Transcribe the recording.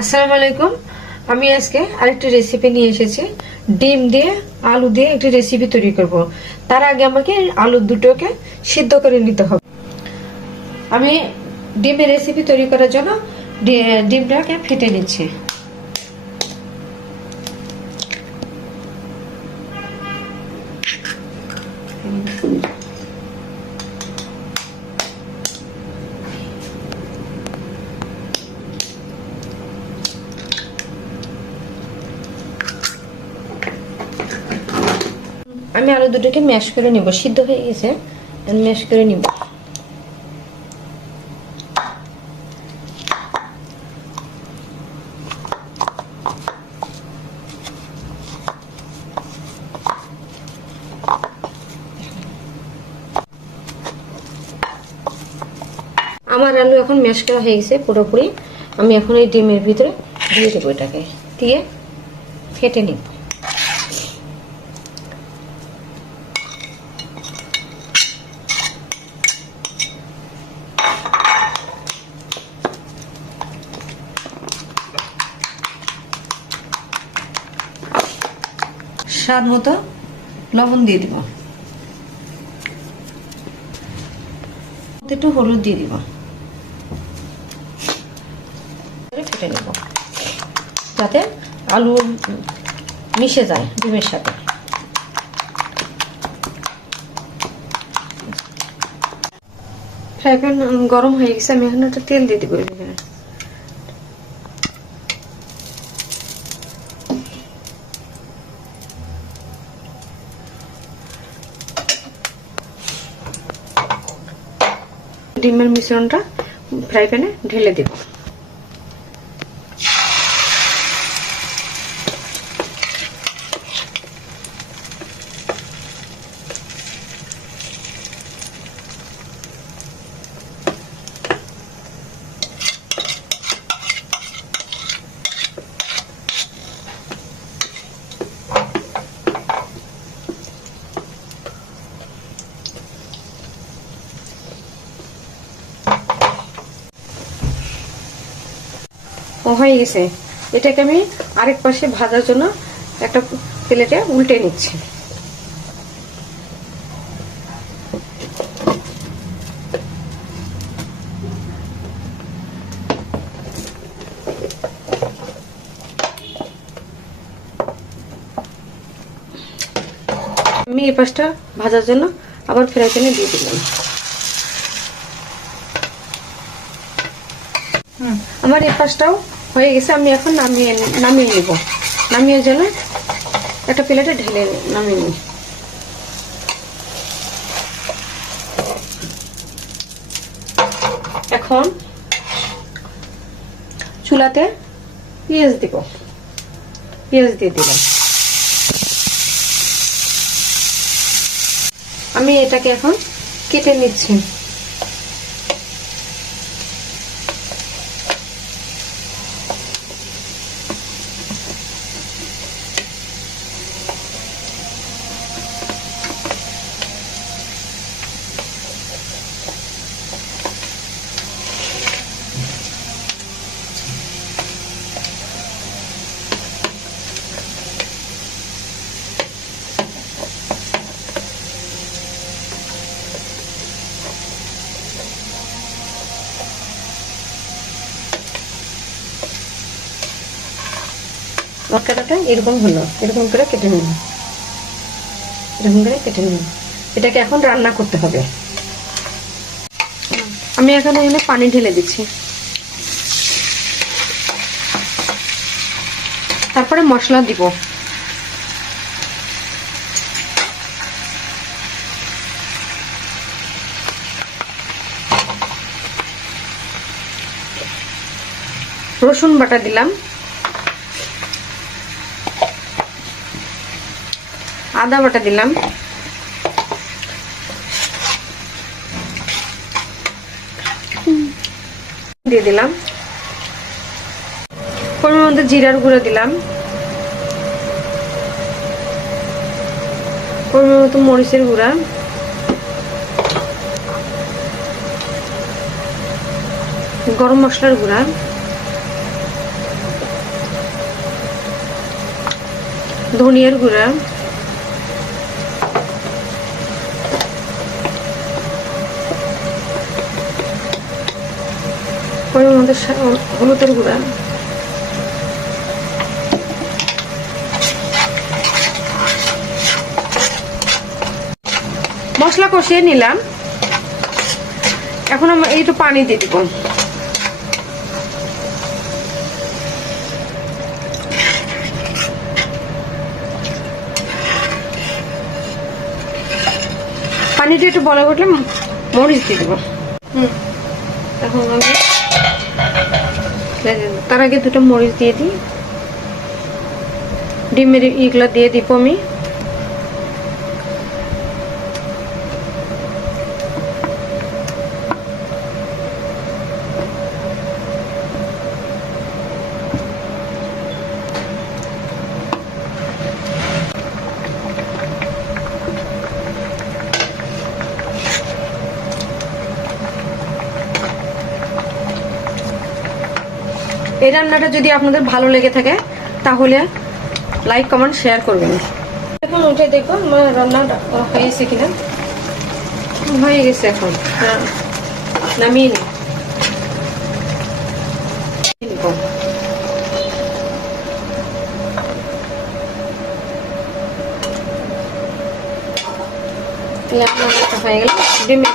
আসসালামু আলাইকুম। আমি আজকে আরেকটি রেসিপি নিয়ে এসেছি। ডিম দিয়ে, আলু দিয়ে একটি রেসিপি তৈরি করব। তার আগে আমাকে আলু দুটোকে সিদ্ধ করে নিতে হবে। আমি ডিমের রেসিপি তৈরি করার জন্য ডিমটাকে ফেটে নিচ্ছি আমি আলু দুটোকে ম্যাশ করে নিব। সিদ্ধ হয়ে গেছে। ম্যাশ করে নিব। আমার আলু এখন ম্যাশ করা হয়ে গেছে পুরোপুরি। আমি এখন এই ডিমের ভিতরে দিয়ে দেবো এটাকে। দিয়ে ফেটে নিব। স্বাদ মতো লবণ দিয়ে দিব। একটু হলুদ দিয়ে দিব। ফেটে নেব। যাতে আলু মিশে যায় ডিমের সাথে। ফ্রাই প্যান গরম হয়ে গেছে, আমি এখন একটা তেল দিয়ে দিব এখানে ডিমের মিশ্রণটা ফ্রাই প্যানে ঢেলে দেব। হয়ে গেছে। এটাকে আমি আরেক পাশে ভাজার জন্য একটা প্লেটে উল্টে নিচ্ছি। আমি এই পাশটা ভাজার জন্য আবার ফ্রাই প্যানে দিয়ে দিলাম। আমার এই পাশটাও হয়ে গেছে, আমি এখন নামিয়ে নামিয়ে নিব। নামিয়ে যেন একটা প্লেটে ঢেলে নামিয়ে নিই। এখন চুলাতে পেঁয়াজ দিব। পেঁয়াজ দিয়ে দিলাম। আমি এটাকে এখন কেটে নিচ্ছি। মটকাটাটা এরকম হলো, এরকম করে কেটে নিন এরকম করে কেটে নিন এটাকে এখন রান্না করতে হবে। আমি এখানে এখানে পানি ঢেলে দিচ্ছি। তারপরে মশলা দিব। রসুন বাটা দিলাম। আদা বাটা দিলাম। দিয়ে দিলাম। পরিমাণ মধ্যে জিরার গুঁড়ো দিলাম। মতো মরিচের গুঁড়া। গরম মশলার গুঁড়া। ধনিয়ার গুঁড়া। মতো সা- হলুদের গুঁড়া মশলা কষিয়ে নিলাম। এখন আমি একটু পানি দিয়ে দিব। পানিটা একটু বলা উঠলে মরিচ দিয়ে দিব। হুম। এখন আমি তার আগে দুটো মরিচ দিয়ে দিই। ডিমের ইগুলো দিয়ে দিব আমি। এই রান্নাটা যদি আপনাদের ভালো লেগে থাকে, তাহলে লাইক কমেন্ট শেয়ার করবেন। এখন উঠে দেখো আমার রান্নাটা হয়েছে কিনা। হয়ে গেছে এখন। নামিয়ে নি নিব। তাহলে আমার রান্নাটা হয়ে গেল। ডিমে